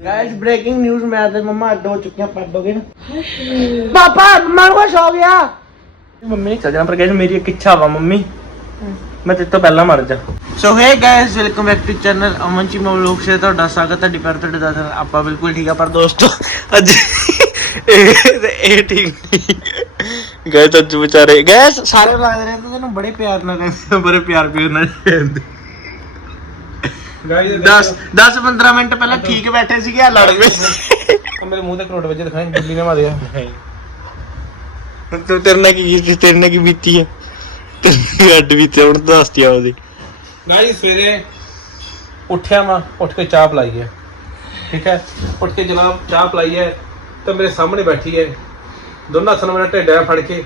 Guys breaking news ਮੈਂ ਤੇ ਮੰਮਾ ਅੱਡ ਹੋ ਚੁੱਕੇ ਆ ਪੱਡ ਹੋ ਗਏ ਨਾ ਪਾਪਾ ਮੰਮਾ ਨੂੰ ਕੁਛ ਹੋ ਗਿਆ? ਮੰਮੀ ਨਹੀਂ ਚੱਲ ਜਾਣਾ ਪਰ ਗਾਇਸ ਮੇਰੀ ਇੱਕ ਇੱਛਾ ਵਾ ਮੰਮੀ। ਮੈਂ ਤੇ ਤੋਂ ਪਹਿਲਾਂ ਮਰ ਜਾ। So hi guys welcome back to channel Aman ji vlog ਸੇ ਤੁਹਾਡਾ ਸਵਾਗਤ ਹੈ ਡਿਪਰ ਤੁਹਾਡੇ ਦਾ ਆਪਾਂ ਬਿਲਕੁਲ ਠੀਕ ਆ ਪਰ ਦੋਸਤੋ ਅੱਜ ਇਹ ਇਹ ਠੀਕ ਗਾਇਸ ਅੱਜ ਵਿਚਾਰੇ ਗਾਇਸ ਸਾਰੇ ਲੱਗਦੇ ਰਹੇ ਤੇ ਤੈਨੂੰ ਬੜੇ ਪਿਆਰ ਨਾਲ ਕਹਿੰਦੇ ਬੜੇ ਪਿਆਰ ਪਿਆਰ ਨਾਲ ਕਹਿੰਦੇ ਗਾਈਸ 10 10 15 ਮਿੰਟ ਪਹਿਲਾਂ ਠੀਕ ਬੈਠੇ ਸੀਗੇ ਆ ਲੜ ਪਏ ਮੇਰੇ ਮੂੰਹ ਤੇ ਕਰੋਟ ਵਜੇ ਦਿਖਾਈ ਬਿੱਲੀ ਨੇ ਮਾਰਿਆ। ਤੂੰ ਤੇਰੇ ਨਾਲ ਕੀ ਕੀਤੀ ਤੇਰੇ ਨਾਲ ਕੀ ਬੀਤੀ ਹੈ ਤੇਰੀ ਅੱਡ ਬੀਤੀ ਹੁਣ ਦੱਸਤੀ ਆ ਉਹਦੀ ਗਾਈਸ ਸਵੇਰੇ ਉੱਠਿਆ ਮੈਂ ਉੱਠ ਕੇ ਚਾਹ ਪਲਾਈ ਹੈ। ਠੀਕ ਹੈ? ਉੱਠ ਕੇ ਜਨਾਬ ਚਾਹ ਪਲਾਈ ਹੈ ਤੇ ਮੇਰੇ ਸਾਹਮਣੇ ਬੈਠੀ ਹੈ। ਦੋਨਾਂ ਹੱਥਾਂ ਨਾਲ ਮੇਰਾ ਢਿੱਡ ਫੜ ਕੇ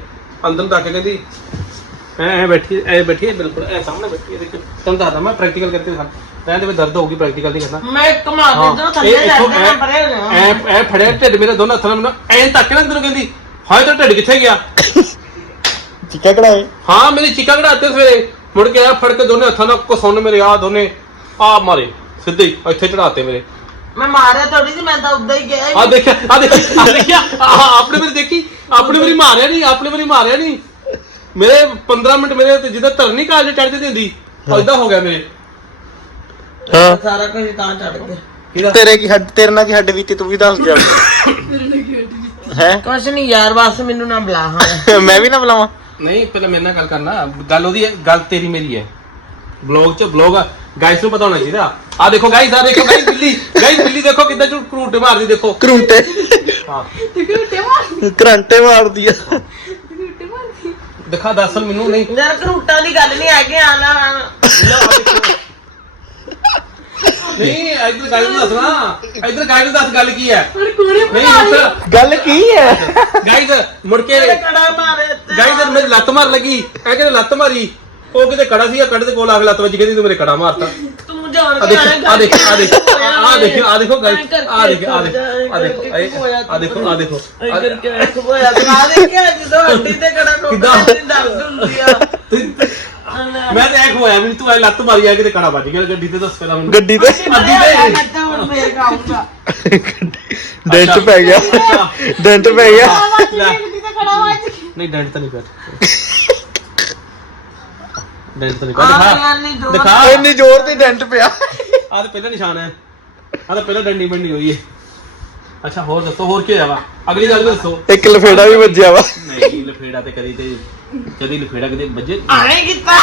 ਅੰਦਰ ਤੱਕ ਕਹਿੰਦੀ ਐ ਐ ਬੈਠੀ ਐ ਬੈਠੀ ਹੈ ਬਿਲਕੁਲ ਐ ਸਾਹਮਣੇ ਬੈਠੀ ਹੈ ਦੇਖ। ਤੁਹਾਨੂੰ ਦੱਸਦਾ ਮੈਂ ਪ੍ਰੈਕਟੀਕਲ ਕਰਕੇ ਦਿਖਾ ਰਹਿਣ ਦੇ ਦਰਦ ਹੋਊਗੀ ਪ੍ਰੈਕਟੀਕਲ ਨਹੀਂ ਕਰਨਾ ਮੈਂ ਕਮਾ ਦੇ ਦੋ ਇਹ ਥੱਲੇ ਇੱਥੋਂ ਲੈ ਦੇ ਪਰੇ ਹੋ ਐ ਐ ਫੜਿਆ ਢਿੱਡ ਮੇਰੇ ਦੋਨਾਂ ਹੱਥਾਂ ਨਾਲ ਮੈਨੂੰ ਐਂ ਤੱਕ ਕੇ ਨਾ ਤੈਨੂੰ ਕਹਿੰਦੀ ਹਾਏ ਤਾਂ ਢਿੱਡ ਕਿੱਥੇ ਗਿਆ? ਚਿੱਕਾ ਕਢਾਏ। ਹਾਂ ਮੇਰੀ ਚੀਕਾਂ ਕਢਾਤੇ ਸਵੇਰੇ। ਮੁੜ ਕੇ ਆ ਫੜ ਕੇ ਦੋਨੇ ਹੱਥਾਂ ਨਾਲ ਕਸੁੰਨ ਮੇਰੇ ਆ ਦੋਨੇ ਆ ਮਾਰੇ ਸਿੱਧੇ ਇੱਥੇ ਚੜਾਤੇ ਮੇਰੇ। ਮੈਂ ਮਾਰਿਆ ਥੋੜੀ ਸੀ ਮੈਂ ਤਾਂ ਉਦਾਂ ਹੀ ਗਿਆ ਆ ਦੇਖਿਆ ਆ ਦੇਖਿਆ ਆ ਦੇਖਿਆ ਆਹ, ਆਪਣੇ ਮੇਰੀ ਦੇਖੀ ਆਪਣੇ ਮੇਰੀ ਮਾਰਿਆ ਨਹੀਂ ਆਪਣੇ ਮੇਰੀ ਮਾਰਿਆ ਨਹੀਂ। ਮੇਰੇ 15 ਮਿੰਟ ਮੇਰੇ ਤੇ ਜਿੱਦਾਂ ਧਰਨੀ ਕਾਲ ਚੜ ਜਾਂਦੀ ਹੁੰਦੀ ਐਦਾਂ ਹੋ ਗਿਆ ਮੇਰੇ। ਹਾਂ। ਸਾਰਾ ਕੁਝ ਤਾਂ ਚੜ ਗਿਆ। ਕਿਹਦਾ? ਤੇਰੇ ਕੀ ਹੱਡ ਤੇਰੇ ਨਾਲ ਕੀ ਹੱਡ ਬੀਤੀ ਤੂੰ ਵੀ ਦੱਸ ਜਾ। ਹੈ? ਕੁਛ ਨਹੀਂ ਯਾਰ ਬਸ ਮੈਨੂੰ ਨਾ ਬੁਲਾ ਹਾਂ। ਮੈਂ ਵੀ ਨਾ ਬੁਲਾਵਾਂ। ਨਹੀਂ ਪਹਿਲਾਂ ਮੇਰੇ ਨਾਲ ਗੱਲ ਕਰਨਾ। ਗੱਲ ਉਹਦੀ ਹੈ ਗੱਲ ਤੇਰੀ ਮੇਰੀ ਹੈ। ਬਲੌਗ ਚ ਬਲੌਗ ਗਾਇਸ ਨੂੰ ਪਤਾ ਹੋਣਾ ਚਾਹੀਦਾ। ਆ ਦੇਖੋ ਗਾਇਸ ਆ ਦੇਖੋ ਗਾਇਸ ਬਿੱਲੀ। ਗਾਇਸ ਬਿੱਲੀ ਦੇਖੋ ਕਿੱਦਾਂ ਝੂਠ ਕਰੂਟੇ ਮਾਰਦੀ ਦੇਖੋ। ਕਰੰਟੇ ਹਾਂ। ਕਰੰਟੇ ਮਾਰਦੀ ਆ। ਦਿਖਾ ਦੱਸ ਮੈਨੂੰ ਨਹੀਂ। ਯਾਰ ਕਰੂਟਾਂ ਦੀ ਗੱਲ ਨਹੀਂ ਹੈਗੀ ਆ ਨਾ ਨਹੀਂ ਇੱਧਰ ਗੱਲ ਨੂੰ ਦੱਸਣਾ ਇੱਧਰ ਨੂੰ ਦੱਸ ਗੱਲ ਕੀ ਹੈ। ਨਹੀਂ ਇੱਧਰ। ਗੱਲ ਕੀ ਹੈ? ਗਾਇਸ ਮੁੜ ਕੇ ਕੜਾ ਮਾਰੇ ਤੇ? ਮੇਰੀ ਲੱਤ ਮਾਰ ਲੱਗੀ। ਇਹ ਕਹਿੰਦੇ ਲੱਤ ਮਾਰੀ? ਉਹ ਕਿਤੇ ਕੜਾ ਸੀ ਆ ਕੱਢ ਦੇ ਕੋਲ ਆ ਕੇ ਲੱਤ ਵੱਜ ਕਹਿੰਦੀ ਤੂੰ ਮੇਰੇ ਕੜਾ ਮਾਰਤਾ। ਤੂੰ ਜਾਣ ਆ ਦੇਖੋ ਆ ਦੇਖੋ ਆ ਦੇਖੋ ਆ ਦੇਖੋ ਆ ਦੇਖੋ ਗਾਇਸ ਆ ਦੇਖੋ ਆ ਦੇਖੋ ਆ ਦੇਖੋ ਆ ਦੇਖੋ ਆ ਦੇਖੋ ਕਰਕੇ ਰੱਖ ਹੋਇਆ ਆ ਦੇਖਿਆ ਜਦੋਂ ਹੱਡੀ ਤੇ ਕੜਾ ਕਿੱਦਾਂ? ਟੋਕਦਾ ਨਹੀਂ ਦਰਦ ਹੁੰਦੀ ਆ। ਮੈਂ ਤਾਂ ਐ ਖੋਇਆ ਵੀ ਤੂੰ ਐ ਲੱਤ ਮਾਰੀ ਆ ਕਿਤੇ ਕੜਾ ਵੱਜ ਗਿਆ ਗੱਡੀ ਤੇ ਦੱਸ ਪਹਿਲਾਂ ਮੈਨੂੰ। ਗੱਡੀ ਤੇ? ਅੱਧੀ ਤੇ। ਮੈਂ ਤਾਂ ਹੁਣ ਫੇਰ ਖਾਊਂਗਾ ਡੈਂਟ ਪੈ ਗਿਆ। ਡੈਂਟ ਪੈ ਗਿਆ। ਲੈ। ਤੇ ਨਹੀਂ ਡੈਂਟ ਤਾਂ ਨਹੀਂ ਪਿਆ। ਡੈਂਟ ਤਾਂ ਆ ਦਿਖਾ। ਯਾਰ ਨਹੀਂ ਦੋ ਦਿਖਾ। ਇੰਨੀ ਜ਼ੋਰ ਤੇ ਡੈਂਟ ਪਿਆ। ਆ ਤਾਂ ਪਹਿਲਾ ਨਿਸ਼ਾਨ ਹੈ। ਆ ਤਾਂ ਪਹਿਲਾਂ ਡੰਡੀ ਬੰਡੀ ਹੋਈ ਹੈ। ਅੱਛਾ ਹੋਰ ਦੱਸੋ ਹੋਰ ਕੀ ਹੋਇਆ ਵਾ? ਅਗਲੀ ਗੱਲ ਦੱਸੋ। ਇੱਕ ਲਫੇੜਾ ਵੀ ਵੱਜਿਆ ਵਾ। ਨਹੀਂ ਲਫੇੜਾ ਤੇ ਕਦੀ ਤੇ ਕਦੀ ਲਫੇੜਾ ਕਦੇ ਵੱਜੇ? ਆਏ ਕੀਤਾ।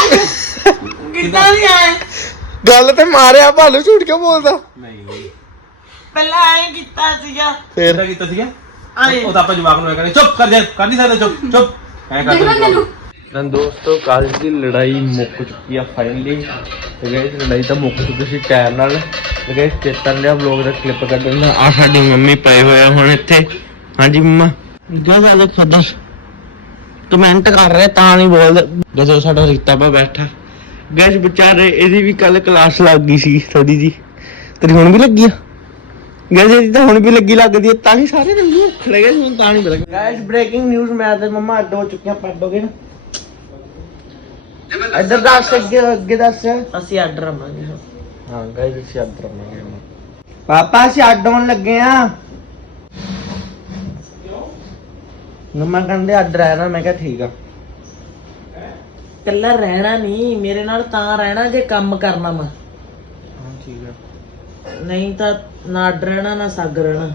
ਕਿੱਦਾਂ ਨਹੀਂ ਆਏ। ਗੱਲ ਤੇ ਮਾਰਿਆ ਭਾਲੂ ਝੂਠ ਕਿਉਂ ਬੋਲਦਾ? ਨਹੀਂ। ਪਹਿਲਾਂ ਆਏ ਕੀਤਾ ਸੀਗਾ। ਫੇਰ? ਕੀਤਾ ਸੀਗਾ? ਆਏ। ਉਹ ਤਾਂ ਆਪਾਂ ਜਵਾਬ ਨੂੰ ਕਹਿੰਦੇ ਚੁੱਪ ਕਰ ਜਾ ਕਰ ਨਹੀਂ ਸਕਦਾ ਚੁੱਪ ਚੁੱਪ। ਐ ਕਰ ਤਾਂ ਦੋਸਤੋ ਕੱਲ ਦੀ ਲੜਾਈ ਮੁੱਕ ਚੁੱਕੀ ਆ ਫਾਈਨਲੀ ਤੇ ਗਾਇਸ ਲੜਾਈ ਤਾਂ ਮੁੱਕ ਚੁੱਕੀ ਸੀ ਟਾਇਰ ਨਾਲ। ਤੇ ਗਾਇਸ ਚੇਤਨ ਲਿਆ ਵਲੌਗ ਦਾ ਕਲਿੱਪ ਕੱਢਣ ਦਾ ਆ ਸਾਡੀ ਮੰਮੀ ਪਏ ਹੋਏ ਆ ਹੁਣ ਇੱਥੇ। ਹਾਂਜੀ ਮੰਮਾ। ਜਾ ਗੱਲ ਖਦਰ ਕਮੈਂਟ ਕਰ ਰਹੇ ਤਾਂ ਨਹੀਂ ਬੋਲਦੇ। ਜਦੋਂ ਸਾਡਾ ਰੀਤਾ ਪਾ ਬੈਠਾ। ਗੈਸ ਵਿਚਾਰੇ ਇਹਦੀ ਵੀ ਕੱਲ ਕਲਾਸ ਲੱਗ ਗਈ ਸੀ ਥੋੜੀ ਜੀ ਤੇਰੀ ਹੁਣ ਵੀ ਲੱਗੀ ਆ? ਗੈਸ ਇਹਦੀ ਤਾਂ ਹੁਣ ਵੀ ਲੱਗੀ ਲੱਗਦੀ ਆ ਤਾਂ ਹੀ ਸਾਰੇ ਰੰਗੂ ਖੜੇ ਗਏ ਹੁਣ ਤਾਂ ਨਹੀਂ ਪਤਾ ਗੈਸ ਬ੍ਰੇਕਿੰਗ ਨਿਊਜ਼ ਮੈਂ ਤੇ ਮੰਮਾ ਅੱਡ ਹੋ ਚੁੱਕੇ ਆ ਪੱਡ ਹੋ ਗਏ ਨਾ। ਇੱਧਰ ਦੱਸ ਅੱਗੇ ਅੱਗੇ ਦੱਸ। ਅਸੀਂ ਆਰਡਰ ਆਵਾਂਗੇ ਹੁਣ। ਹਾਂ ਗਾਇਸ ਅਸੀਂ ਅੱਡ ਰਹਾਂਗੇ ਹੁਣ। ਪਾਪਾ ਅਸੀਂ ਅੱਡ ਹੋਣ ਲੱਗੇ ਆ। ਮੰਮਾ ਕਹਿੰਦੇ ਅੱਡ ਰਹਿਣਾ ਮੈਂ ਕਿਹਾ ਠੀਕ ਆ। ਕੱਲਾ ਰਹਿਣਾ ਨਹੀਂ ਮੇਰੇ ਨਾਲ ਤਾਂ ਰਹਿਣਾ ਜੇ ਕੰਮ ਕਰਨਾ ਮੈਂ। ਹਾਂ ਠੀਕ ਆ। ਨਹੀਂ ਤਾਂ ਨਾ ਅੱਡ ਰਹਿਣਾ ਨਾ ਸੱਗ ਰਹਿਣਾ।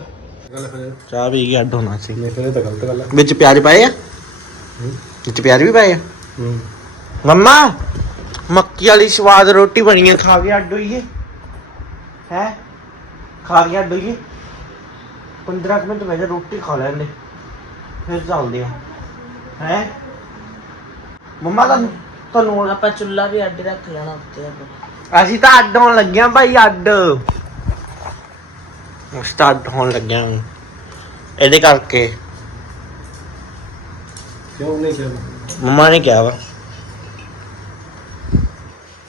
ਚਾਹ ਵੀ ਕੇ ਅੱਡ ਹੋਣਾ ਸੀ। ਫਿਰ ਤਾਂ ਗਲਤ ਗੱਲ ਹੈ ਵਿੱਚ ਪਿਆਜ਼ ਪਾਏ ਆ? ਵਿੱਚ ਪਿਆਜ਼ ਵੀ ਪਾਏ ਆ? ਹੂੰ। ਮੰਮਾ ਮੱਕੀ ਵਾਲੀ ਸਵਾਦ ਰੋਟੀ ਬਣੀ ਹੈ ਖਾ ਕੇ ਅੱਡ ਹੋਈਏ। ਹੈ? ਖਾ ਕੇ ਅੱਡ ਹੋਈਏ। 15 ਕੁ ਮਿੰਟ ਵਜੇ ਰੋਟੀ ਖਾ ਲੈਂਦੇ ਫਿਰ ਚੱਲਦੇ ਆ। ਹੈ? ਮੰਮਾ ਤਾਂ ਤੁਹਾਨੂੰ ਆਪਾਂ ਚੁੱਲਾ ਵੀ ਅੱਡ ਰੱਖ ਲੈਣਾ ਉੱਤੇ ਆਪਾਂ। ਅਸੀਂ ਤਾਂ ਅੱਡ ਹੋਣ ਲੱਗਿਆ ਭਾਈ ਅੱਡ। ਅੱਡ ਹੋਣ ਲੱਗਿਆ। ਇਹਦੇ ਕਰਕੇ। ਕਿਉਂ ਨਹੀਂ ਕਿਹਾ? ਮੰਮਾ ਨੇ ਕਿਹਾ ਵਾ।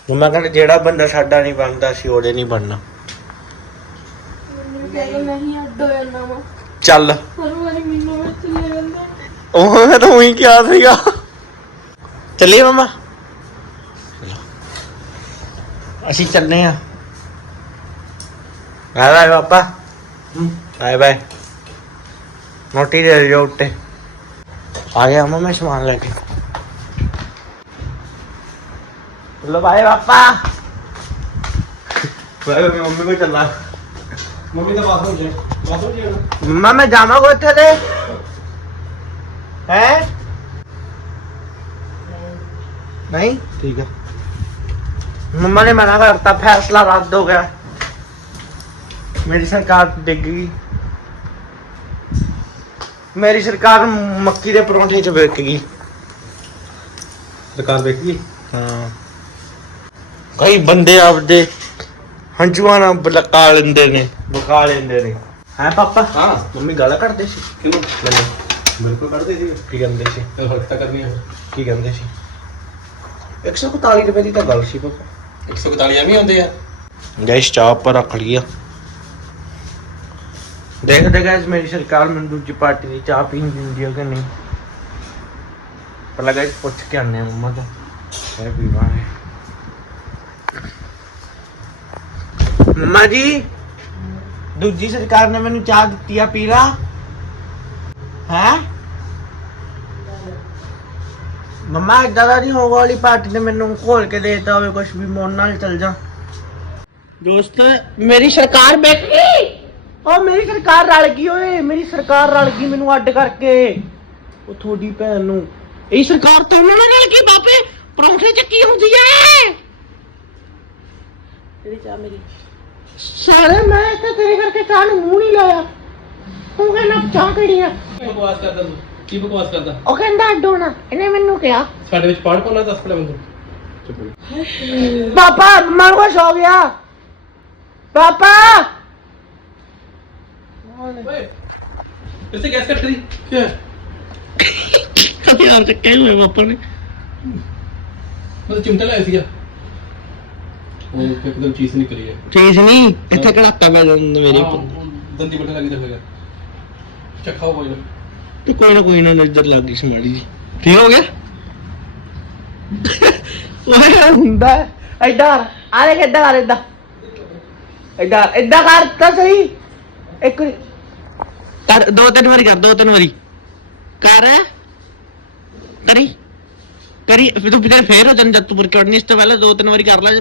ਮੰਮਾ ਕਹਿੰਦੇ ਜਿਹੜਾ ਬੰਦਾ ਸਾਡਾ ਨਹੀਂ ਬਣਦਾ ਸੀ ਉਹਦੇ ਨਹੀਂ ਬਣਨਾ। ਮੈਨੂੰ ਕਹਿੰਦਾ ਨਹੀਂ ਅੱਡ ਹੋ ਜਾਣਾ ਵਾ। ਚੱਲ। ਹਰ ਵਾਰੀ ਮੈਨੂੰ ਵਿੱਚ ਲੈ ਜਾਂਦਾ ਉਹ ਮੈਂ ਤਾਂ ਉਹੀ ਕਿਹਾ ਸੀਗਾ। ਚੱਲੀਏ ਮੰਮਾ। ਚਲੋ। ਅਸੀਂ ਚੱਲੇ ਆ। ਆ ਲੈ ਪਾਪਾ। Bye bye. ਨੋਟੀ ਦੇ ਦਿਓ ਉੱਤੇ। ਆ ਗਿਆ ਅਮਾ ਮੈਂ ਸਮਾਨ ਲੈ ਕੇ। ਲੋ ਬਾਏ ਪਾਪਾ। ਬਾਏ ਮੈਂ ਮੰਮੀ ਕੋ ਚੱਲਾ। ਮੰਮੀ ਦਾ ਬਾਥਰੂਮ ਜੇ ਬਾਥਰੂਮ ਜੀ ਮੰਮਾ ਮੈਂ ਜਾਵਾਂ ਕੋ ਉੱਥੇ ਦੇ ਹੈ? ਨਹੀਂ? ਠੀਕ ਹੈ ਮੰਮਾ ਨੇ ਮਨਾ ਕਰਤਾ ਫੈਸਲਾ ਰੱਦ ਹੋ ਗਿਆ। ਮੇਰੀ ਸਰਕਾਰ ਡਿੱਗ ਗਈ। ਮੇਰੀ ਸਰਕਾਰ ਮੱਕੀ ਦੇ ਪਰੌਂਠੇ ਚ ਵਿਕ ਗਈ। ਸਰਕਾਰ ਵੇਖੀ ਹਾਂ। ਕਈ ਬੰਦੇ ਆਪਦੇ ਹੰਝੂਆਂ ਨਾਲ ਬਲਕਾ ਲੈਂਦੇ ਨੇ ਬਕਾ ਲੈਂਦੇ ਨੇ। ਹੈ ਪਾਪਾ? ਹਾਂ। ਮੰਮੀ ਗਾਲਾਂ ਕੱਢਦੇ ਸੀ? ਕਿਨੂੰ ਮੈਨੂੰ। ਬਿਲਕੁਲ ਕੱਢਦੇ ਸੀ। ਕੀ ਕਹਿੰਦੇ ਸੀ? ਹਰਕਤਾਂ ਕਰਨੀਆਂ। ਕੀ ਕਹਿੰਦੇ ਸੀ? 141 ਰੁਪਏ ਦੀ ਤਾਂ ਗੱਲ ਸੀ ਪਾਪਾ। 141 ਐਵੇਂ ਹੁੰਦੇ ਆ। ਗੈਸ ਚਾਹ ਪਰ ਰੱਖ ਲਿਆ ਦੇਖਦੇ ਗੈਸ ਮੇਰੀ ਸਰਕਾਰ ਮੈਨੂੰ ਦੂਜੀ ਪਾਰਟੀ ਦੀ ਚਾਹ ਪੀਣ ਦਿੰਦੀ ਹੈ ਕਿ ਨਹੀਂ। ਪਹਿਲਾਂ ਗੈਸ ਪੁੱਛ ਕੇ ਆਨੇ ਮੰਮਾ ਤੋਂ। ਇਹ ਪੀਵਾ ਮੰਮਾ ਜੀ। ਦੂਜੀ ਸਰਕਾਰ ਨੇ ਮੈਨੂੰ ਚਾਹ ਦਿੱਤੀ ਆ ਪੀ ਲਾ। ਹੈ? ਮੰਮਾ ਇਦਾਂ ਦਾ ਨਹੀਂ ਹੋਗਾ ਵਾਲੀ ਪਾਰਟੀ ਨੇ ਮੈਨੂੰ ਖੋਲ ਕੇ ਦੇਤਾ ਹੋਵੇ ਕੁਝ ਵੀ ਮੋਨ ਨਾਲ ਚੱਲ ਜਾ। ਦੋਸਤ ਮੇਰੀ ਸਰਕਾਰ ਬੈਠ ਗਈ ਉਹ ਮੇਰੀ ਸਰਕਾਰ ਰਲ ਗਈ ਓਏ ਮੇਰੀ ਸਰਕਾਰ ਰਲ ਗਈ ਮੈਨੂੰ ਅੱਡ ਕਰਕੇ। ਉਹ ਤੁਹਾਡੀ ਭੈਣ ਨੂੰ। ਇਹ ਸਰਕਾਰ ਤਾਂ ਉਹਨਾਂ ਨਾਲ ਰਲ ਗਈ ਬਾਪੇ। ਪਰੌਂਠੇ ਚ ਕੀ ਹੁੰਦੀ ਐ। ਜਿਹੜੀ ਚਾਹ ਮੇਰੀ? ਸਾਰੇ ਮੈਂ ਤਾਂ ਤੇਰੇ ਕਰਕੇ ਨੂੰ ਮੂੰਹ ਨਹੀਂ ਲਾਇਆ? ਉਹ ਕਹਿੰਦਾ ਚਾਹ ਕਿਹੜੀ ਆ? ਬਕਵਾਸ ਕਰਦਾ ਤੂੰ? ਕੀ ਬਕਵਾਸ ਕਰਦਾ? ਉਹ ਕਹਿੰਦਾ ਅੱਡ ਹੋਣਾ ਇਹਨੇ ਮੈਨੂੰ ਕਿਹਾ। ਸਾਡੇ ਵਿੱਚ ਪਾੜ ਪਾਉਣਾ ਦੱਸ ਪਹਿਲਾਂ ਮੈਨੂੰ। ਪਾਪਾ ਮਨ ਖੁਸ਼ ਹੋ ਗਿਆ। ਪਾਪਾ! ਓਏ ਇਸੇ ਗੈਸ ਕੱਟ ਕਰੀ। ਕੀ ਹੈ ਕਦੇ ਯਾਰ ਚੱਕੇ ਹੋਏ ਪਾਪਾ ਨੇ। ਮੈਂ ਚਿਮਟਾ ਲਾਇਆ ਸੀਗਾ। ਉਹ ਇੱਕਦਮ ਚੀਜ਼ ਨਿਕਲੀ ਹੈ। ਚੀਜ਼ ਨਹੀਂ ਇੱਥੇ ਪੈ ਜਾਂਦਾ ਮੇਰੇ ਹਾਂ, ਉਹ ਦੰਦੀ ਬੱਟੇ ਲੱਗੀ ਤਾਂ ਹੋਏਗਾ ਚੱਖਾਓ ਕੋਈ ਨਾ ਤੇ ਕੋਈ ਨਾ ਕੋਈ ਨਾ ਨਜ਼ਰ ਲੱਗ ਗਈ ਸੀ ਮਾੜੀ ਜੀ ਠੀਕ ਹੋ ਗਿਆ? ਉਹ ਹੁੰਦਾ ਹੈ। ਕਰ ਆ ਦੇਖ ਏਦਾਂ ਕਰ ਏਦਾਂ। ਏਦਾਂ ਏਦਾਂ ਕਰ ਤਾਂ ਸਹੀ। ਇੱਕ ਵਾਰੀ। ਕਰ ਦੋ ਤਿੰਨ ਵਾਰੀ ਕਰ ਦੋ ਤਿੰਨ ਵਾਰੀ। ਕਰ। ਕਰੀ। ਕਰੀ ਫਿਰ ਤੂੰ ਫੇਰ ਹੋ ਜਦ ਤੂੰ ਰਿਕਾਰਡ ਨਹੀਂ ਇਸ ਤੋਂ ਪਹਿਲਾਂ ਦੋ ਤਿੰਨ ਵਾਰੀ ਕਰ ਲੈ।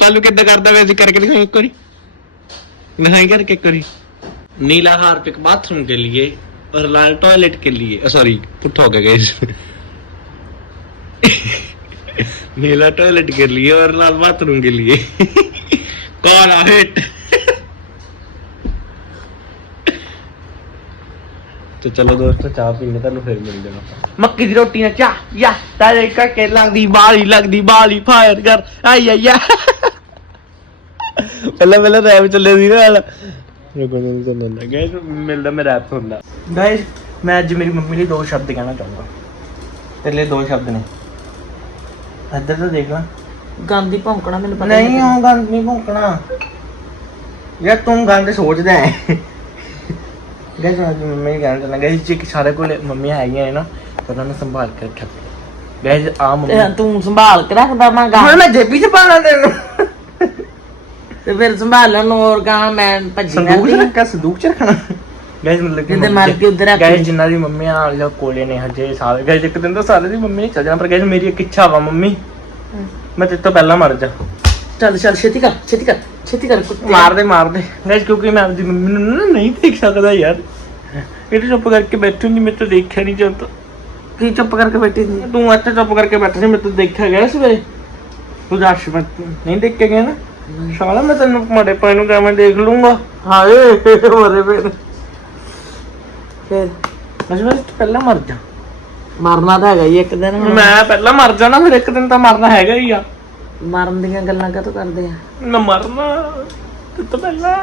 ਚਾਲੂ ਕਿੱਦਾਂ ਕਰਦਾ ਵੈਸੇ ਕਰਕੇ ਦਿਖਾਈ ਇੱਕ ਵਾਰੀ दिखाई करके एक करी नीला हार्पिक बाथरूम के लिए और लाल टॉयलेट के लिए सॉरी पुट हो गया गाइस नीला टॉयलेट के लिए और लाल बाथरूम के लिए कौन हिट ਤੇ ਚਲੋ ਦੋਸਤੋ ਚਾਹ ਪੀਣੇ ਤੁਹਾਨੂੰ ਫਿਰ ਮਿਲਦੇ ਹਾਂ ਮੱਕੀ ਦੀ ਰੋਟੀ ਨਾਲ ਚਾਹ ਯਾ ਤਾਰੇ ਕਰਕੇ ਲੱਗਦੀ ਬਾਲੀ ਲੱਗਦੀ ਬਾਲੀ ਫਾਇਰ ਕਰ ਆਈ ਆਈ ਆ। ਪਹਿਲਾਂ ਪਹਿਲਾਂ ਰੈਪ ਚੱਲੇ ਸੀ ਨਾਲ। ਰੁਕੋ ਨਹੀਂ ਚੱਲਣ ਲੱਗਾ ਮਿਲਦਾ ਮੈਂ ਰੈਪ ਹੁੰਦਾ। ਗਾਇਸ ਮੈਂ ਅੱਜ ਮੇਰੀ ਮੰਮੀ ਲਈ ਦੋ ਸ਼ਬਦ ਕਹਿਣਾ ਚਾਹੁੰਦਾ। ਤੇਰੇ ਲਈ ਦੋ ਸ਼ਬਦ ਨੇ। ਇੱਧਰ ਤਾਂ ਦੇਖ ਲੈ। ਗੰਦੀ ਭੌਂਕਣਾ ਮੈਨੂੰ ਪਤਾ ਨਹੀਂ ਉਹ ਗੰਦ ਭੌਂਕਣਾ। ਯਾਰ ਤੂੰ ਗੰਦ ਸੋਚਦਾ ਹੈ। ਗਾਇਸ ਮੈਂ ਅੱਜ ਮੰਮੀ ਨੂੰ ਕਹਿਣਾ ਚਾਹੁੰਦਾ ਗਾਇਸ ਜੇ ਸਾਰੇ ਕੋਲ ਮੰਮੀ ਹੈਗੀਆਂ ਨੇ ਨਾ ਤਾਂ ਉਹਨਾਂ ਨੂੰ ਸੰਭਾਲ ਕੇ ਰੱਖਿਆ ਗਾਇਸ ਆ ਮੰਮੀ ਤੇ ਤੂੰ ਸੰਭਾਲ ਕੇ ਰੱਖਦਾ ਮੈਂ ਗਾਂ ਹੁਣ ਮੈਂ ਜੇਬੀ ਚ ਪਾਣਾ ਤੈਨੂੰ। ਤੇ ਫਿਰ ਸੰਭਾਲਣ ਨੂੰ ਹੋਰ ਗਾਂ ਮੈਂ ਭੱਜੀ ਸੰਦੂਕ ਚ ਰੱਖਿਆ ਸੰਦੂਕ ਚ ਰੱਖਣਾ ਗਾਇਸ ਮਤਲਬ ਜਿੱਦਾਂ ਮਰ ਕੇ ਉੱਧਰ ਰੱਖ ਗਾਇਸ ਜਿੰਨਾ ਦੀ ਮੰਮੀ ਆ ਜਾਂ ਕੋਲੇ ਨੇ ਹਜੇ ਸਾਰੇ ਗਾਇਸ ਇੱਕ ਦਿਨ ਤਾਂ ਸਾਰੇ ਦੀ ਮੰਮੀ ਨੇ ਚੱਲ ਜਾਣਾ ਪਰ ਗਾਇਸ ਮੇਰੀ ਇੱਕ ਇੱਛਾ ਵਾ ਮੰਮੀ। ਮੈਂ ਤੇਰੇ ਤੋਂ ਪਹਿਲਾਂ ਮਰ ਜਾ। ਚੱਲ ਚੱਲ ਛੇਤੀ ਕਰ ਛੇਤੀ ਕਰ ਛੇਤੀ ਕਰ ਕੁੱਤੇ। ਮਾਰ ਦੇ ਮਾਰ ਦੇ ਗਾਇਸ ਕਿਉਂਕਿ ਮੈਂ ਆਪਦੀ ਮੰਮੀ ਨੂੰ ਨਾ ਨਹੀਂ ਦੇਖ ਸਕਦਾ ਯਾਰ। ਇਹ ਤਾਂ ਚੁੱਪ ਕਰਕੇ ਬੈਠੂਗੀ ਮੇਰੇ ਤੋਂ ਦੇਖਿਆ ਨਹੀਂ ਜਾਂਦਾ ਕੀ ਚੁੱਪ ਕਰਕੇ ਬੈਠੀ ਸੀ ਤੂੰ ਇੱਥੇ ਚੁੱਪ ਕਰਕੇ ਬੈਠਾ ਸੀ ਮੇਰੇ ਤੋਂ ਦੇਖਿਆ ਗਿਆ ਸਵੇਰੇ ਤੂੰ ਦੱਸ ਮੈਂ ਨਹੀਂ ਦੇਖ ਕੇ ਗਿਆ ਨਾ। ਸ਼ਾਲਾ ਮੈਂ ਤੈਨੂੰ ਮਾੜੇ ਪਾਣੀ ਨੂੰ ਕਿਵੇਂ ਦੇਖ ਲੂੰਗਾ। ਹਾਏ ਮਰੇ ਫਿਰ? ਫਿਰ ਬਸ ਮੈਂ ਪਹਿਲਾਂ ਮਰ ਜਾ। ਮਰਨਾ ਤਾਂ ਹੈਗਾ ਹੀ ਇੱਕ ਦਿਨ। ਮੈਂ ਪਹਿਲਾਂ ਮਰ ਜਾਣਾ ਫਿਰ ਇੱਕ ਦਿਨ ਤਾਂ ਮਰਨਾ ਹੈਗਾ ਹੀ ਆ। ਮਰਨ ਦੀਆਂ ਗੱਲਾਂ ਕਾਹਤੋਂ ਕਰਦੇ ਆ? ਮੈਂ ਮਰਨਾ ਤੇ ਤਾਂ ਪਹਿਲਾਂ।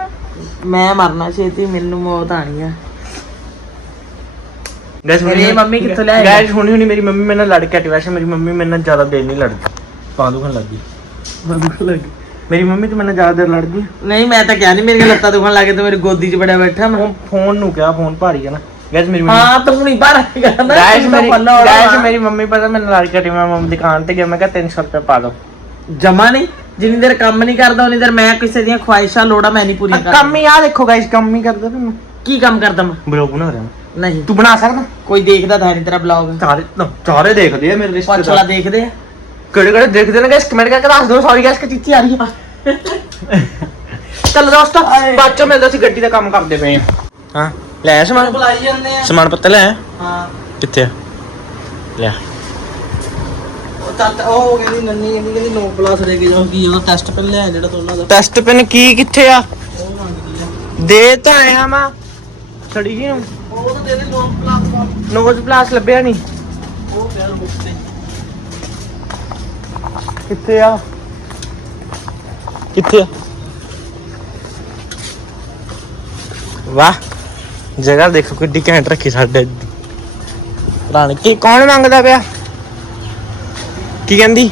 ਮੈਂ ਮਰਨਾ ਛੇਤੀ ਮੈਨੂੰ ਮੌਤ ਆਣੀ ਆ। ਗੈਸ ਮੇਰੀ ਮੰਮੀ ਕਿੱਥੋਂ ਲਿਆਈ? ਗੈਸ ਹੁਣੀ ਹੁਣੀ ਮੇਰੀ ਮੰਮੀ ਮੇਰੇ ਨਾਲ ਲੜ ਕੇ ਹਟੀ। ਵੈਸੇ ਮੇਰੀ ਮੰਮੀ ਮੇਰੇ ਨਾਲ ਜ਼ਿਆਦਾ ਦੇਰ ਨਹੀਂ ਲੜਦੀ। ਪਾ ਦੁਖਣ ਲੱਗੀ ਪਾ ਦੁਖਣ ਲੱਗੀ ਮੇਰੀ ਮੰਮੀ ਤੇ ਮੇਰੇ ਨਾਲ ਜ਼ਿਆਦਾ ਦੇਰ ਲੜਦੀ ਨਹੀਂ ਮੈਂ ਤਾਂ ਕਿਹਾ ਨਹੀਂ ਮੇਰੀਆਂ ਲੱਤਾਂ ਦੁਖਣ ਲੱਗੇ ਤੇ ਮੇਰੀ ਗੋਦੀ 'ਚ ਬੜਿਆ ਬੈਠਾ ਮੈਂ। ਫੋਨ ਨੂੰ ਕਿਹਾ ਫੋਨ ਭਾਰੀ ਹੈ ਨਾ। ਗੈਸ ਮੇਰੀ ਮੰਮੀ ਹਾਂ ਤੂੰ ਨਹੀਂ ਗੈਸ ਤੂੰ ਤਾਂ ਮੇਰੀ ਹੋਣਾ ਵਾ। ਮੇਰੀ ਮੰਮੀ ਪਤਾ ਮੇਰੇ ਨਾਲ ਲੜ ਕੇ ਹਟੀ। ਮੈਂ ਮੰਮੀ ਦੁਕਾਨ ਤੇ ਗਿਆ ਮੈਂ ਕਿਹਾ 300 ਰੁਪਏ ਪਾ ਦੋ। ਜਮਾ ਨਹੀਂ ਜਿੰਨੀ ਦੇਰ ਕੰਮ ਨਹੀਂ ਕਰਦਾ ਉਨੀ ਦੇਰ ਮੈਂ ਕਿਸੇ ਦੀਆਂ ਖੁਆਇਸ਼ਾਂ ਲੋੜਾਂ ਮੈਂ ਨਹੀਂ ਪੂਰੀਆਂ ਕਰਦਾ। ਕੰਮ ਹੀ ਆ ਦੇਖੋ ਗਾਇਸ ਕੰਮ ਹੀ ਕਰਦਾ ਤੈਨੂੰ ਕੀ ਕੰਮ ਕਰਦਾ ਮੈਂ? ਬਲੌਗ ਬਣਾ ਰਿਹਾ ਨਹੀਂ। ਤੂੰ ਬਣਾ ਸਕਦਾ? ਕੋਈ ਦੇਖਦਾ ਤਾਂ ਹੈ ਨਹੀਂ ਤੇਰਾ ਬਲੌਗ ਸਾਰੇ ਨਾ, ਸਾਰੇ ਦੇਖਦੇ ਆ ਮੇਰੇ ਪਛਲਾ ਰਿਸ਼ਤੇਦਾਰ। ਦੇਖਦੇ ਆ। ਕਿਹੜੇ ਕਿਹੜੇ ਦੇਖਦੇ ਨੇ? ਗਾਇਸ ਕਮੈਂਟ ਕਰਕੇ ਦੱਸ ਦਿਓ ਸੌਰੀ ਗਾਇਸ ਕਿ ਚੀਚੀ ਆ ਰਹੀ ਹੈ ਚਲ ਦੋਸਤੋ ਬਾਅਦ ਚੋਂ ਮਿਲਦਾ ਸੀ ਗੱਡੀ ਦਾ ਕੰਮ ਕਰਦੇ ਪਏ ਆ। ਹਾਂ। ਲੈ ਆਇਆ ਸਮਾਨ। ਬੁਲਾਈ ਜਾਂਦੇ ਆ। ਸਮਾਨ ਪੱਤਾ ਲੈ ਆਇਆ? ਹਾਂ। ਕਿੱਥੇ ਆ? ਲੈ ਉਹ ਤੱਤ ਉਹ ਕਹਿੰਦੀ ਨੰਨੀ ਕਹਿੰਦੀ ਕਹਿੰਦੀ 9 ਪਲੱਸ ਦੇ ਕੇ ਜਾਓ ਕੀ ਉਹਦਾ ਟੈਸਟ ਪਹਿਲੇ ਲਿਆ ਜਿਹੜਾ ਤੋਂ ਉਹਨਾਂ ਦਾ ਟੈਸਟ ਪੈਨ ਕੀ ਕਿੱਥੇ ਆ? ਉਹ ਮੰਗਦੀ ਆ। ਦੇ ਤਾਂ ਆਇਆ ਮੈਂ ਛੜੀ ਜੀ ਨੂੰ। ਉਹ ਤਾਂ ਦੇ ਦੇ 9 ਪਲੱਸ ਨੋਜ਼ ਪਲਾਸ ਲੱਭਿਆ ਨਹੀਂ। ਉਹ ਪਿਆ ਬੁੱਕ ਤੇ ਕਿੱਥੇ ਆ? ਕਿੱਥੇ ਆ? ਵਾਹ ਜਗ੍ਹਾ ਦੇਖੋ ਕਿੱਡੀ ਘੈਂਟ ਰੱਖੀ ਸਾਡੇ ਪੁਰਾਣੀ ਕੀ ਕੌਣ ਮੰਗਦਾ ਪਿਆ? ਕੀ ਕਹਿੰਦੀ?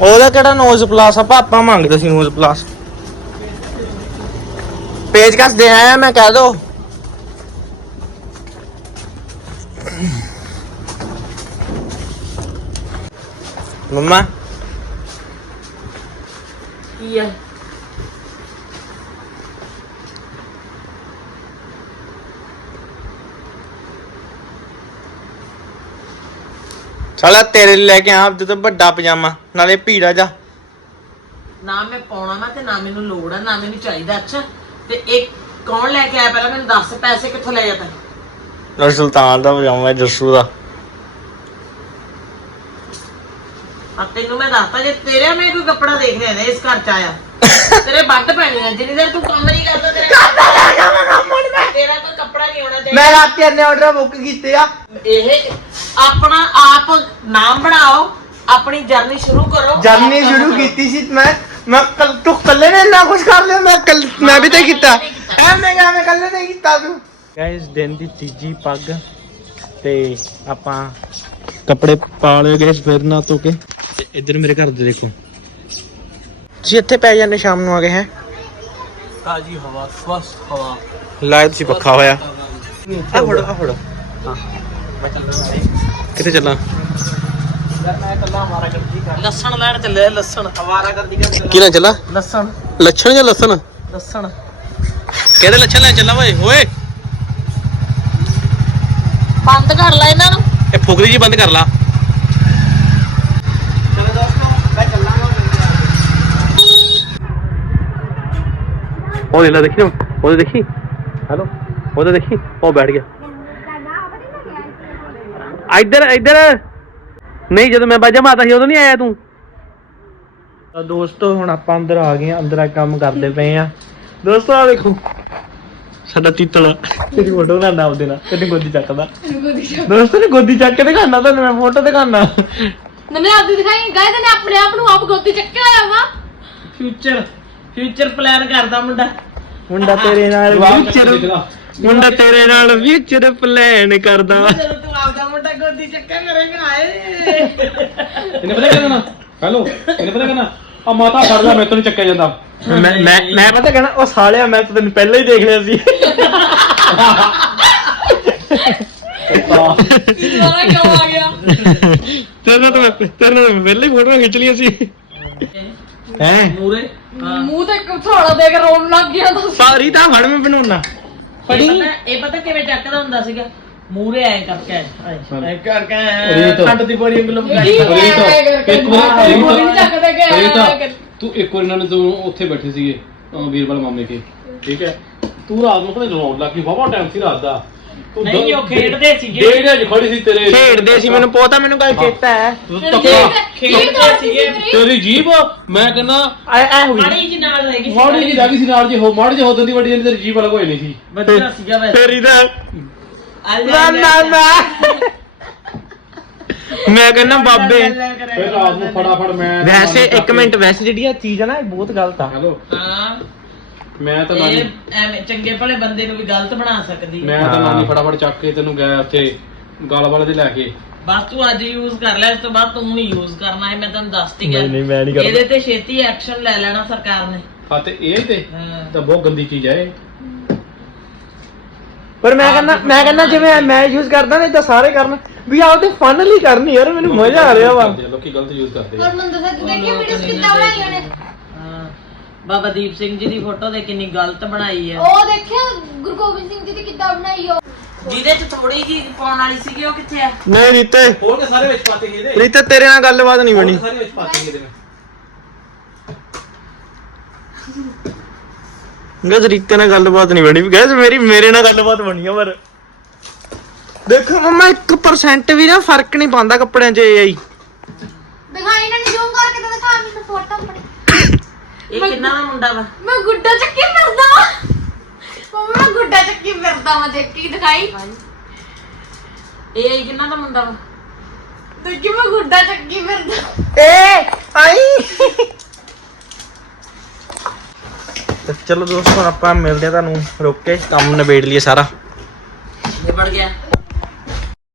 ਉਹਦਾ ਕਿਹੜਾ ਨੋਜ਼ ਪਲਾਸ ਆ ਪਾਪਾ ਮੰਗਦਾ ਸੀ ਨੋਜ਼ ਪਲਾਸ ਪੇਜ ਕਸ ਦੇ ਆਇਆ ਮੈਂ ਕਹਿ ਦੋ। ਮੰਮਾ ਕੀ ਸਾਲਾ ਤੇਰੇ ਲਈ ਲੈ ਕੇ ਆ ਤੇ ਵੱਡਾ ਪਜਾਮਾ ਨਾਲੇ ਭੀੜਾ ਜਾ। ਨਾ ਮੈਂ ਪਾਉਣਾ ਨਾ ਤੇ ਨਾ ਮੈਨੂੰ ਲੋੜ ਆ ਨਾ ਮੈਨੂੰ ਚਾਹੀਦਾ ਅੱਛਾ। ਤੇ ਇਹ ਕੌਣ ਲੈ ਕੇ ਆਇਆ? ਪਹਿਲਾਂ ਮੈਨੂੰ ਦੱਸ ਪੈਸੇ ਕਿੱਥੋਂ ਲੈ ਜਾਂਦਾ ਨਾਲੇ ਸੁਲਤਾਨ ਦਾ ਪਜਾਮਾ ਜੱਸੂ ਦਾ। ਆ ਤੈਨੂੰ ਮੈਂ ਦੱਸਤਾ ਜੇ ਤੇਰੇ ਮੈਂ ਕੋਈ ਕੱਪੜਾ ਦੇਖ ਰਿਹਾ ਨਾ ਇਸ ਘਰ ਚ ਆਇਆ ਤੇਰੇ ਵੱਟ ਪੈਣੀ ਆ ਜਿੰਨੀ ਦੇਰ ਤੂੰ ਕੰਮ ਨਹੀਂ ਕਰਦਾ ਤੇਰਾ ਤੇਰਾ ਕੋਈ ਕੱਪੜਾ ਨਹੀਂ ਹੋਣਾ ਚਾਹੀਦਾ। ਮੈਂ ਰਾਤੀ ਇੰਨੇ ਆਰਡਰ ਬੁੱਕ ਕੀਤੇ ਆ। ਇਹ ਆਪਣਾ ਆਪ ਨਾਮ ਬਣਾਓ ਆਪਣੀ ਜਰਨੀ ਸ਼ੁਰੂ ਕਰੋ। ਜਰਨੀ ਸ਼ੁਰੂ ਕੀਤੀ ਸੀ ਮੈਂ ਮੈਂ ਕੱਲ ਤੂੰ ਕੱਲੇ ਨੇ ਇੰਨਾ ਕੁਝ ਕਰ ਲਿਆ ਮੈਂ ਕੱਲ ਮੈਂ ਵੀ ਤੇ ਕੀਤਾ। ਐ ਮੈਂ ਕਿਹਾ ਮੈਂ ਕੱਲੇ ਨੇ ਕੀਤਾ ਤੂੰ? ਗਾਇਸ ਦਿਨ ਦੀ ਤੀਜੀ ਪੱਗ ਤੇ ਆਪਾਂ ਕੱਪੜੇ ਪਾ ਲਏ ਗਏ ਫਿਰ ਨਾ ਧੋ ਕੇ। ਤੇ ਇੱਧਰ ਮੇਰੇ ਘਰ ਦੇ ਦੇਖੋ। ਤੁਸੀਂ ਇੱਥੇ ਪੈ ਜਾਂਦੇ ਸ਼ਾਮ ਨੂੰ ਆ ਗਏ ਹੈ? ਤਾਜੀ ਹਵਾ ਸਵਸਥ ਹਵਾ। ਲਾਇ ਤੁਸੀਂ ਪੱਖਾ ਹੋਇਆ। ਆ ਫੜੋ ਆ ਫੜੋ। ਕਿੱਥੇ ਚੱਲਾਂ? ਲਸਣ ਲੈਣ ਚੱਲੇ ਲਸਣ। ਹਵਾਰਾ ਕਰਦੀ ਕਰ ਕਿਹਨਾਂ ਚੱਲਾ? ਲਸਣ। ਲੱਛਣ ਜਾਂ ਲਸਣ? ਲਸਣ। ਕਿਹੜੇ ਲੱਛਣ ਲੈ ਚੱਲਾ ਓਏ ਓਏ? ਬੰਦ ਕਰ ਲੈ ਇਹਨਾਂ ਨੂੰ। ਇਹ ਫੁਕਰੀ ਜੀ ਬੰਦ ਕਰ ਲਾ। ਚਲੋ ਦੋਸਤੋ ਮੈਂ ਚੱਲਾਂਗਾ। ਉਹ ਲੈ ਦੇਖੀ ਨਾ ਉਹਦੇ ਦੇਖੀ। ਹੈਲੋ ਉਹਦੇ ਦੇਖੀ ਉਹ ਬੈਠ ਗਿਆ। ਇੱਧਰ ਇੱਧਰ। ਨਹੀਂ ਜਦੋਂ ਮੈਂ ਬਾਜਾ ਮਾਤਾ ਸੀ ਉਦੋਂ ਨਹੀਂ ਆਇਆ ਤੂੰ? ਦੋਸਤੋ ਹੁਣ ਆਪਾਂ ਅੰਦਰ ਆ ਗਏ ਆ ਅੰਦਰ ਆ ਕੰਮ ਕਰਦੇ ਪਏ ਆ। ਦੋਸਤੋ ਆ ਦੇਖੋ। ਸਾਡਾ ਤੀਤਲ ਤੇਰੀ ਫੋਟੋ ਲੈਂਦਾ ਆਪਦੇ ਨਾਲ ਤੇਰੀ ਗੋਦੀ ਚੱਕਦਾ। ਦੋਸਤੋ ਨੇ ਗੋਦੀ ਚੱਕ ਕੇ ਦਿਖਾਣਾ ਤੁਹਾਨੂੰ ਮੈਂ ਫੋਟੋ ਦਿਖਾਣਾ ਨਨੇ ਆਪਦੀ ਦਿਖਾਈ ਗਾਇ ਤੇ ਆਪਣੇ ਆਪ ਨੂੰ ਆਪ ਗੋਦੀ ਚੱਕਿਆ ਹੋਇਆ ਵਾ। ਫਿਊਚਰ ਫਿਊਚਰ ਪਲਾਨ ਕਰਦਾ ਮੁੰਡਾ। ਮੁੰਡਾ ਤੇਰੇ ਨਾਲ ਫਿਊਚਰ ਮੁੰਡਾ ਤੇਰੇ ਨਾਲ ਫਿਊਚਰ ਪਲਾਨ ਕਰਦਾ। ਜਦੋਂ ਤੂੰ ਆਪਦਾ ਮੁੰਡਾ ਗੋਦੀ ਚੱਕਿਆ ਕਰੇਗਾ ਆਏ। ਇਹਨੇ ਪਤਾ ਕਰਨਾ? ਹੈਲੋ ਇਹਨੇ ਪਤਾ ਕਰਨਾ? ਆ ਮਾਤਾ ਫੜ ਲੈ ਨਹੀਂ ਚੱਕਿਆ ਜਾਂਦਾ। ਮੈਂ ਮੈਂ ਮੈਂ ਪਤਾ ਕਹਿਣਾ ਉਹ ਸਾਲਿਆ ਮੈਂ ਤਾਂ ਤੈਨੂੰ ਪਹਿਲਾਂ ਹੀ ਦੇਖ ਲਿਆ ਸੀ। ਦੁਬਾਰਾ ਕਿਉਂ ਆ ਗਿਆ ਤੇਰੇ ਨਾਲ ਤਾਂ ਮੈਂ ਤੇਰੇ ਨਾਲ ਮੈਂ ਪਹਿਲਾਂ ਹੀ ਫੋਟੋਆਂ ਖਿੱਚ ਲਈਆਂ ਸੀ। ਹੈ? ਮੂਰੇ ਮੂੰਹ ਤੇ ਥੋੜਾ ਦੇ ਕੇ ਰੋਣ ਲੱਗ ਗਿਆ ਤਾਂ। ਸਾਰੀ ਤਾਂ ਫੜ ਮੈਂ ਬਣਾਉਣਾ। ਪੜੀ ਇਹ ਪਤਾ ਕਿਵੇਂ ਚੱਕਦਾ ਹੁੰਦਾ ਸੀਗਾ? ਮੂਰੇ ਐ ਕਰਕੇ ਐ ਕਰਕੇ ਐਂ ਰੀਤ। ਖੰਡ ਦੀ ਬੋਰੀ ਉਂਗਲ ਕੀ ਮੁਕਾਈ ਰੀਤ, ਕਰਕੇ ਇੱਕ ਵਾਰ- ਕੋਈ ਬੋਲੀ ਨੀ ਚੱਕਦੇ ਕਿ ਐਂ ਰੀਤ, ਕਰਕੇ। ਤੂੰ ਇੱਕ ਵਾਰ ਇਹਨਾਂ ਨੇ ਉੱਥੇ ਬੈਠੇ ਸੀਗੇ ਅਹ ਵੀਰਵਾਲ ਮਾਮੇ ਕੇ। ਠੀਕ ਹੈ? ਤੂੰ ਰਾਤ ਨੂੰ ਕਹਿੰਦੇ ਰੋਣ ਲੱਗੀ ਬਾਬਾ ਟਾਈਮ ਸੀ ਰਾਤ ਦਾ। ਤੂੰ ਨਹੀਂ ਉਹ ਖੇਡਦੇ ਸੀਗੇ। ਡੇਢ ਵਜੇ ਖੜੀ ਸੀ ਤੇਰੇ। ਖੇਡਦੇ ਸੀ ਮੈਨੂੰ ਪਤਾ ਮੈਨੂੰ ਗੱਲ ਚੇਤਾ ਹੈ। ਤੂੰ ਫਿਰ ਧੱਕਾ ਕੀ ਕੀ ਤੋੜਦੀ ਸੀ ਮੇਰੀ ਤੇਰੀ ਜੀਬ ਮੈਂ ਕਹਿੰਦਾ ਐ ਐ ਹੋਈ। ਮਾੜੀ ਜੀ ਨਾਲ ਰਹਿ ਗਈ ਮਾੜੀ ਜੀ ਲੱਗੀ ਸੀ ਨਾਲ ਜੇ ਹੋ ਮਾੜੀ ਜੇ ਹੋਦਨ ਦੀ ਵੱਡੀ ਜਿਹੀ ਤੇਰੀ ਜੀਬ ਵਾਲਾ ਕੋਈ ਨਹੀਂ ਸੀ। ਬੱਚਾ ਸੀਗਾ ਵੈਸੇ। ਤੇਰੀ ਤਾਂ ਆ ਲੈ, ਨਾ ਨਾ। ਨਾ। ਮੈਂ ਕਹਿੰਦਾ ਬਾਬੇ। ਫਿਰ ਰਾਤ ਨੂੰ ਫਟਾਫਟ ਮੈਂ ਵੈਸੇ ਇੱਕ ਮਿੰਟ ਵੈਸੇ ਜਿਹੜੀ ਆ ਚੀਜ਼ ਆ ਨਾ ਇਹ ਬਹੁਤ ਗਲਤ ਆ। ਹੈਲੋ। ਹਾਂ। ਮੈਂ ਤਾਂ ਨਾਨੀ ਇਹ ਐਵੇਂ ਚੰਗੇ ਭਲੇ ਬੰਦੇ ਨੂੰ ਵੀ ਗਲਤ ਬਣਾ ਸਕਦੀ। ਮੈਂ ਤਾਂ ਨਾਨੀ ਫਟਾਫਟ ਚੱਕ ਕੇ ਤੈਨੂੰ ਗਿਆ ਉੱਥੇ ਗਲ ਵਾਲੇ ਦੇ ਲੈ ਕੇ। ਬਸ ਤੂੰ ਅੱਜ ਯੂਜ਼ ਕਰ ਲੈ ਇਸ ਤੋਂ ਬਾਅਦ ਤੂੰ ਨਹੀਂ ਯੂਜ਼ ਕਰਨਾ ਹੈ ਮੈਂ ਤੈਨੂੰ ਦੱਸਤੀ ਨਹੀਂ, ਨਹੀਂ, ਮੈਂ ਨਹੀਂ ਕਰਨਾ। ਇਹਦੇ ਤੇ ਛੇਤੀ ਐਕਸ਼ਨ ਲੈ ਲੈਣਾ ਸਰਕਾਰ ਨੇ। ਹਾਂ ਤੇ ਇਹ ਤੇ ਹਾਂ। ਤਾਂ ਬਹੁਤ ਗੰਦੀ ਚੀਜ਼ ਹੈ ਇਹ। ਪਰ ਮੈਂ ਕਹਿੰਦਾ ਮੈਂ ਕਹਿੰਦਾ ਜਿਵੇਂ ਮੈਂ ਯੂਜ਼ ਕਰਦਾ ਨਹੀਂ ਤਾਂ ਸਾਰੇ ਕਰਨ। ਵੀ ਤੇ ਫਨ ਲਈ ਕਰਨੀ ਯਾਰ ਮੈਨੂੰ ਮਜ਼ਾ ਆ ਰਿਹਾ ਵਾ। ਲੋਕੀ ਗਲਤ ਯੂਜ਼ ਕਰਦੇ ਹੋਰ ਮੈਨੂੰ ਦੱਸਿਆ ਤੂੰ ਦੇਖਿਆ ਵੀਡੀਓਸ ਕਿੱਦਾਂ ਬਣਾਈਆਂ ਨੇ? ਹਾਂ। ਬਾਬਾ ਦੀਪ ਸਿੰਘ ਜੀ ਦੀ ਫੋਟੋ ਦੇ ਕਿੰਨੀ ਗਲਤ ਬਣਾਈ ਹੈ ਉਹ ਦੇਖਿਆ ਗੁਰੂ ਗੋਬਿੰਦ ਸਿੰਘ ਜੀ ਦੀ ਕਿੱਦਾਂ ਬਣਾਈ ਉਹ ਜਿਹਦੇ ਚ ਥੋੜੀ ਜੀ ਪਾਉਣ ਵਾਲੀ ਸੀਗੀ ਉਹ ਕਿੱਥੇ ਆ? ਨਹੀਂ ਰੀਤੇ। ਹੋਰ ਕੇ ਸਾਰੇ ਵਿੱਚ ਪਾਤੇ ਗਏ ਇਹਦੇ। ਰੀਤੇ ਤੇਰੇ ਨਾਲ ਗੱਲਬਾਤ ਨਹੀਂ ਹੋਰ ਬਣੀ ਕੇ ਸਾਰੇ ਵਿੱਚ ਪਾਤੇ ਗਏ ਇਹਦੇ ਮੈਂ ਗੈਸ ਰੀਤੇ ਨਾਲ ਗੱਲਬਾਤ ਨਹੀਂ ਬਣੀ। ਗੈਸ ਮੇਰੀ ਮੇਰੇ ਨਾਲ ਗੱਲਬਾਤ ਬਣੀ ਆ ਪਰ ਦੇਖੋ ਮਮਾ 1% ਵੀ ਨਾ ਫ਼ਰਕ ਨਹੀਂ ਪਾਉਂਦਾ ਕੱਪੜਿਆਂ 'ਚ ਇਹ ਆਈ ਦਿਖਾਈ ਇਹਨਾਂ ਨੇ ਜ਼ੂਮ ਕਰਕੇ ਤਾਂ ਦਿਖਾ ਮੈਨੂੰ ਫੋਟੋ ਆਪਣੀ। ਇਹ ਕਿੰਨਾ ਦਾ ਮੁੰਡਾ ਵਾ? ਮੈਂ ਗੁੱਡਾ ਚੱਕੀ ਫਿਰਦਾ ਵਾਂ। ਮੰਮਾ ਮੈਂ ਗੁੱਡਾ ਚੱਕੀ ਫਿਰਦਾ ਮੈਂ ਦੇਖੀ ਦਿਖਾਈ। ਇਹ ਕਿੰਨਾ ਦਾ ਮੁੰਡਾ ਵਾ? ਦੇਖੀ ਮੈਂ ਗੁੱਡਾ ਚੱਕੀ ਫਿਰਦਾ। ਏ ਆਈ। ਤੇ ਚਲੋ ਦੋਸਤੋ, ਆਪਾਂ ਮਿਲਦੇ ਆ ਤੁਹਾਨੂੰ ਰੁਕ ਕੇ, ਕੰਮ ਨਿਬੇੜ ਲਈਏ ਸਾਰਾ। ਨਿਬੜ ਗਿਆ।